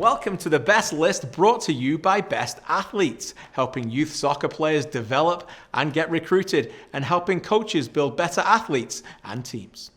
Welcome to the best list brought to you by Best Athletes, helping youth soccer players develop and get recruited, and helping coaches build better athletes and teams.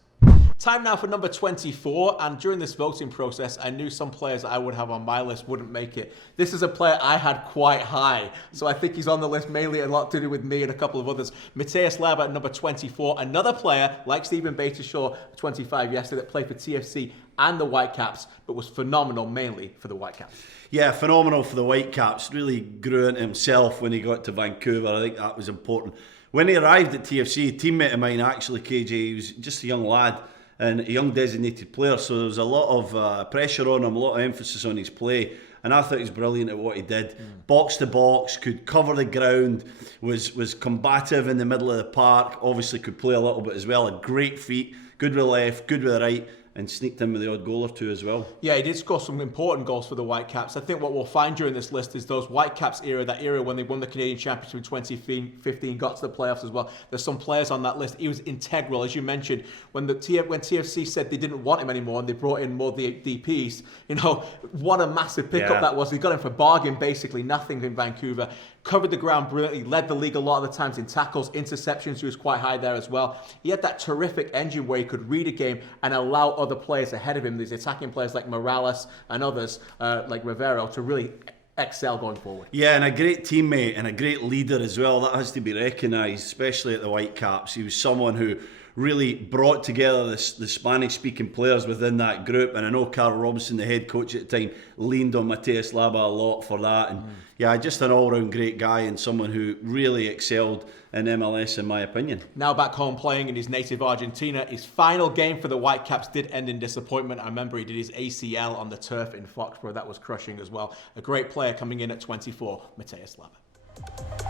Time now for number 24, and during this voting process, I knew some players I would have on my list wouldn't make it. This is a player I had quite high, so I think he's on the list mainly a lot to do with me and a couple of others. Matias Laba at number 24, another player like Stephen Batershaw, 25 yesterday, that played for TFC and the Whitecaps, but was phenomenal mainly for the Whitecaps. Yeah, phenomenal for the Whitecaps. Really grew into himself when he got to Vancouver. I think that was important. When he arrived at TFC, a teammate of mine, actually, KJ, he was just a young lad and a young designated player, so there was a lot of pressure on him, a lot of emphasis on his play, and I thought he was brilliant at what he did. Box to box, could cover the ground, was combative in the middle of the park, obviously could play a little bit as well, had great feet, good with the left, good with the right, and sneaked in with the odd goal or two as well. Yeah, he did score some important goals for the Whitecaps. I think what we'll find during this list is those Whitecaps era, that era when they won the Canadian Championship in 2015, got to the playoffs as well. There's some players on that list. He was integral, as you mentioned, when TFC said they didn't want him anymore and they brought in more DPs. You know, what a massive pickup that was. They got him for bargain, basically nothing in Vancouver. Covered the ground brilliantly, led the league a lot of the times in tackles, interceptions. He was quite high there as well. He had that terrific engine where he could read a game and allow other players ahead of him, these attacking players like Morales and others like Rivero, to really excel going forward. Yeah, and a great teammate and a great leader as well. That has to be recognised, especially at the Whitecaps. He was someone who really brought together the Spanish-speaking players within that group, and I know Carl Robinson, the head coach at the time, leaned on Matias Laba a lot for that. And yeah, just an all-round great guy and someone who really excelled in MLS, in my opinion. Now back home playing in his native Argentina, his final game for the Whitecaps did end in disappointment. I remember he did his ACL on the turf in Foxborough. That was crushing as well. A great player coming in at 24, Matias Laba.